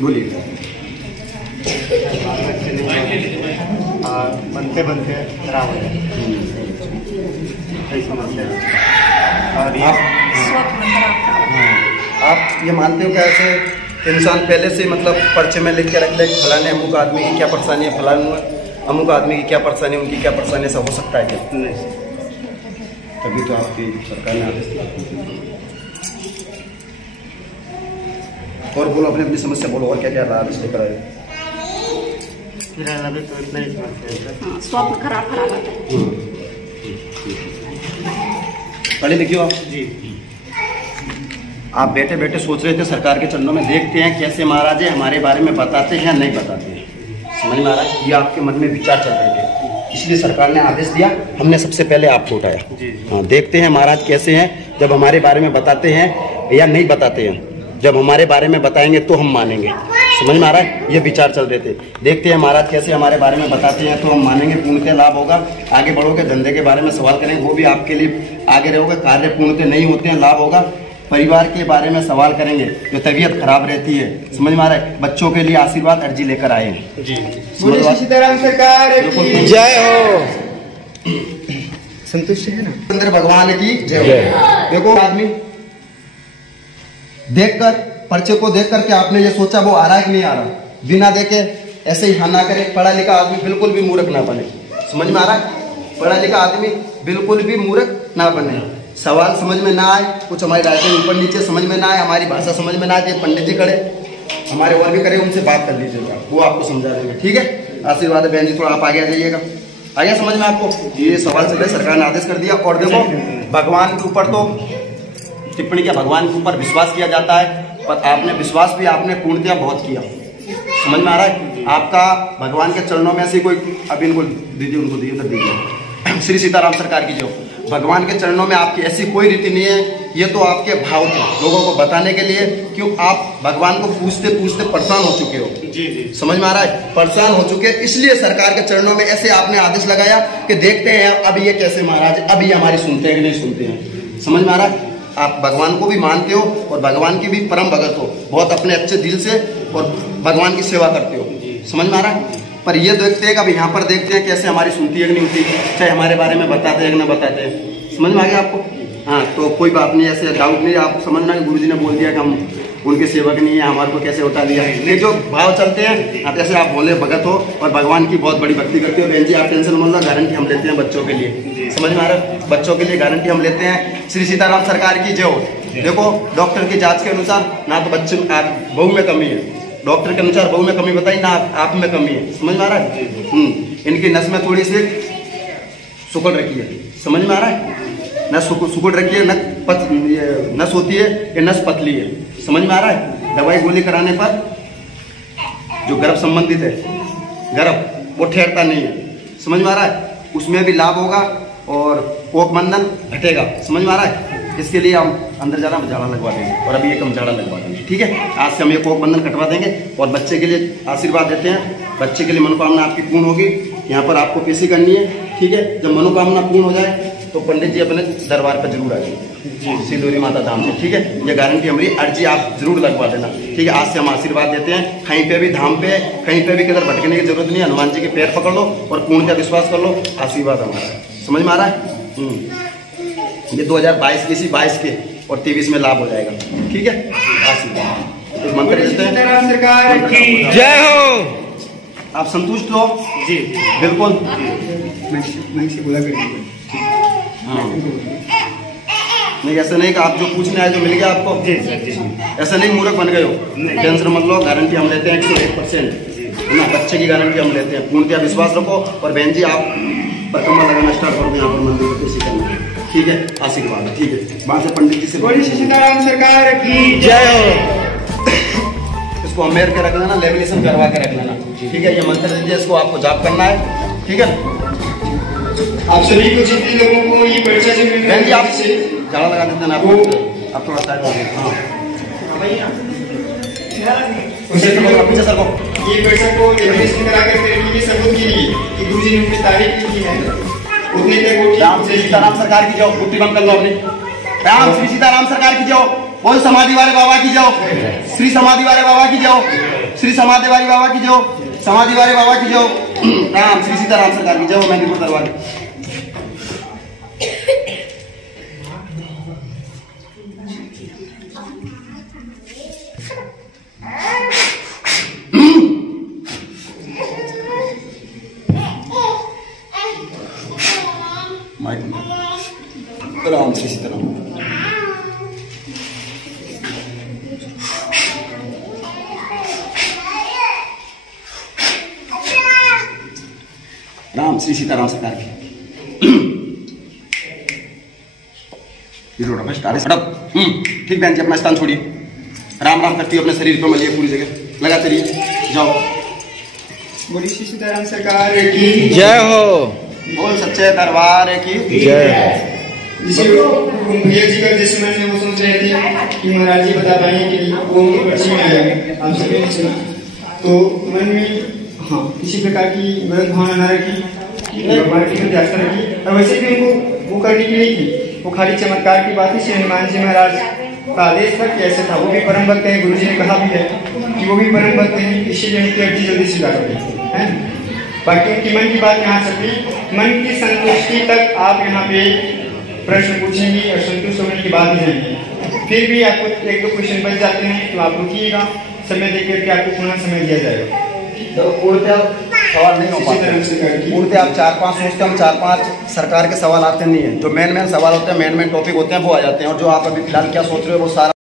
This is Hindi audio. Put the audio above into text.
बोलिए। बनते बनते खराब हो जाए समस्या। और आप ये मानते हो कि ऐसे इंसान पहले से मतलब पर्चे में लिख के रख ले फलाने अमुक आदमी की क्या परेशानी है, फलाने अमुक आदमी की क्या परेशानी है, उनकी क्या परेशानी है, सब हो सकता है क्या? नहीं, तभी तो आपकी सरकार ने आदेश दिया। और बोलो, अपनी अपनी समस्या बोलो, और क्या क्या आदेश लेकर आए? फिलहाल अभी तो इतना ही समस्या है। स्वास्थ्य खराब आता है। पढ़े लिखे हो आप? जी। आप बैठे बैठे सोच रहे थे सरकार के चरणों में देखते हैं कैसे महाराज हमारे बारे में बताते हैं या नहीं बताते हैं। समझ में आ रहा है? ये आपके मन में विचार चल रहे थे, इसलिए सरकार ने आदेश दिया, हमने सबसे पहले आपको उठाया। हाँ, देखते हैं महाराज कैसे हैं, जब हमारे बारे में बताते हैं या नहीं बताते हैं। जब हमारे बारे में बताएंगे तो हम मानेंगे। समझ में आ रहा है? ये विचार चल रहे थे। देखते हैं महाराज कैसे हमारे बारे में बताते हैं तो हम मानेंगे, पूर्णतः लाभ होगा। आगे बढ़ोगे, धंधे के बारे में सवाल करेंगे, वो भी आपके लिए आगे रहोगे। कार्य पूर्णतः नहीं होते हैं, लाभ होगा। परिवार के बारे में सवाल करेंगे, जो तबीयत खराब रहती है, समझ में आ रहा है? बच्चों के लिए आशीर्वाद अर्जी लेकर आए हैं। जी। सीताराम सरकार की जय हो। संतुष्ट है ना? चंद्र भगवान की जय हो। देखो आदमी देखकर, पर्चे को देख करके आपने ये सोचा वो आ रहा है कि नहीं आ रहा, बिना देखे ऐसे ही हाँ ना करे। पढ़ा लिखा आदमी बिल्कुल भी मूर्ख ना बने। समझ में आ रहा है? पढ़ा लिखा आदमी बिल्कुल भी मूर्ख ना बने। सवाल समझ में ना आए, कुछ हमारी राइटिंग ऊपर नीचे समझ में ना आए, हमारी भाषा समझ में ना आए, पंडित जी खड़े हमारे और भी करे, उनसे बात कर लीजिएगा, वो आपको समझा देंगे। ठीक है? आशीर्वाद है बहन जी, थोड़ा आप आगे आ जाइएगा। आ गया समझ में आपको? ये सवाल से सरकार ने आदेश कर दिया। और देखो, भगवान के ऊपर तो टिप्पणी क्या, भगवान के ऊपर विश्वास किया जाता है, पर आपने विश्वास भी आपने पूर्णतया बहुत किया। समझ में आ रहा है? आपका भगवान के चरणों में ऐसी कोई, अभी इनको दीजिए, उनको दीजिए, उधर दीजिए। श्री सीताराम सरकार की जो भगवान के चरणों में आपकी ऐसी कोई रीति नहीं है। ये तो आपके भाव थे लोगों को बताने के लिए, क्यों आप भगवान को पूछते पूछते परेशान हो चुके हो। जी जी। समझ में आ रहा है? परेशान हो चुके, इसलिए सरकार के चरणों में ऐसे आपने आदेश लगाया कि देखते हैं अब ये कैसे महाराज, अब ये हमारी सुनते हैं कि नहीं सुनते हैं। समझ में आ रहा है? आप भगवान को भी मानते हो और भगवान की भी परम भगत हो, बहुत अपने अच्छे दिल से, और भगवान की सेवा करते हो। समझ में आ रहा है? पर ये देखते हैं कि अब यहाँ पर देखते हैं कैसे हमारी सुनती है कि नहीं सुनती, चाहे हमारे बारे में बताते हैं कि ना बताते हैं। समझ में आ गया आपको? हाँ, तो कोई बात नहीं, ऐसे डाउट नहीं, आप समझना कि गुरुजी ने बोल दिया कि हम उनके सेवक नहीं है, हमारे को कैसे उठा दिया। ये जो भाव चलते हैं, आप ऐसे आप बोले भगत हो और भगवान की बहुत बड़ी भक्ति करते हो। बहन जी आप टेंशन मत लो, गारंटी हम लेते हैं बच्चों के लिए। समझ में आ रहा है? बच्चों के लिए गारंटी हम लेते हैं। श्री सीताराम सरकार की जय हो। देखो, डॉक्टर की जांच के अनुसार ना तो बच्चे बहू में कमी है, डॉक्टर के अनुसार बहू में कमी बताई, ना आप में कमी है। समझ में आ रहा है? इनकी नस में थोड़ी सी सुकड़ रखी है। समझ में आ रहा है? नस सुकड़ रखी है, नस होती है, ये नस पतली है। समझ में आ रहा है? दवाई गोली कराने पर जो गर्भ संबंधित है, गर्भ वो ठहरता नहीं है। समझ में आ रहा है? उसमें भी लाभ होगा और कोक बंधन घटेगा। समझ में आ रहा है? इसके लिए हम अंदर जाना झाड़ा लगवा देंगे, और अभी एक हम झाड़ा लगवा देंगे। ठीक है? आज से हम ये कोक बंधन कटवा देंगे और बच्चे के लिए आशीर्वाद देते हैं। बच्चे के लिए मनोकामना आपकी पूर्ण होगी। यहाँ पर आपको पेशी करनी है। ठीक है? जब मनोकामना पूर्ण हो जाए तो पंडित जी अपने दरबार पर जरूर आएंगे, सिंदूरी माता धाम से। ठीक है? ये गारंटी हमारी, अर्जी आप जरूर लगवा देना। ठीक है? आज से हम आशीर्वाद देते हैं। कहीं पे भी धाम पे, कहीं पे भी किधर भटकने की जरूरत नहीं है। हनुमान जी के पैर पकड़ लो और पूर्णतः विश्वास कर लो, आशीर्वाद हमारा। समझ में आ रहा है? ये 2022 की, इसी 22 के और 23 में लाभ हो जाएगा। ठीक है? आशीर्वाद मंत्र देते हैं। सरकार की जय हो। आप संतुष्ट हो? जी बिल्कुल। बोला करेंगे। हाँ, नहीं ऐसा नहीं कि आप जो पूछने आए जो मिल गया आपको। जी सर जी। ऐसा नहीं मूर्ख बन गए हो। टेंशन मत लो, गारंटी हम लेते हैं 101%। है ना? बच्चे की गारंटी हम लेते हैं। पूर्णतः विश्वास रखो। और बहन जी आप परिक्रमा लगाना स्टार्ट करो यहाँ पर मंदिर को इसी करना। ठीक है, आशीर्वाद। ठीक है, वहां से पंडित जी से बोलिए श्री सीताराम सरकार की जय हो। इसको अमेर के रख लेना, लेमिनेशन करवा के रख लेना। ठीक है, ये मंत्र दीजिए, इसको आपको जाप करना है। ठीक है, आप सभी को जितने लोगों को ये पर्चा जो मिल रहा है आप झाड़ा लगा देते हैं आप थोड़ा साइड हो गए। हाँ, पीछे सर को ये पर्चा को लेमिनेशन कराकर करने के सबूत के लिए कि गुरुजी ने उनकी तारीफ की है उतने तक वो राम श्री सीताराम सरकार की जाओ, बुद्धि बंद कर लो अपनी। राम श्री सीताराम सरकार की जाओ, बोल समाधि वाले बाबा की जाओ, श्री समाधि वाले बाबा की जाओ, श्री समाधि वाले बाबा की जाओ, समाधि वाले बाबा की जाओ। राम श्री सीताराम सरकार की जाओ। मैं रिपोर्ट करवा के राम श्री सीताराम। राम श्री सीताराम सरकार की। ठीक बहन जी, अपना स्थान छोड़िए। राम राम करती हो अपने शरीर पर मलिए, पूरी जगह लगाते रहिए, जाओ। बोलिए श्री सीताराम सरकार की जय हो। बोल सच्चे दरबार की जय। जिसे भैया जी का जिस मन में वो सोच रहे थे कि महाराज जी बता पाएंगे कि वो उनके पर्ची में आएगा, आप सभी ने सुना, तो मन में हाँ किसी प्रकार की गलत भावना न रखी, भगवान की प्रति आस्था रखी। और वैसे भी उनको वो करने की नहीं थी, वो खाली चमत्कार की बात ही श्री हनुमान जी महाराज का आदेश था कि ऐसे था। वो भी परम भक्त है, गुरु जी ने कहा भी है कि वो भी परम भक्त है, इसीलिए उनकी अर्जी जल्दी स्वीकार हो गई है। बाकी उनकी मन की बात यहाँ चली, मन की संतुष्टि तक आप यहाँ पे प्रश्न पूछेंगे और संतुष्ट होने की बात ही जाएंगे। फिर भी आपको एक दो क्वेश्चन बच जाते हैं तो आप रुकिएगा, समय देकर के आपको पुनः समय दिया जाएगा। तो उड़ते आप सवाल नहीं हो पाते, उड़ते आप 4-5 सोचते हैं, हम 4-5 सरकार के सवाल आते नहीं है। जो मेन सवाल होते हैं, मेन टॉपिक होते हैं वो आ जाते हैं। और जो आप अभी फिलहाल क्या सोच रहे हो वो सारा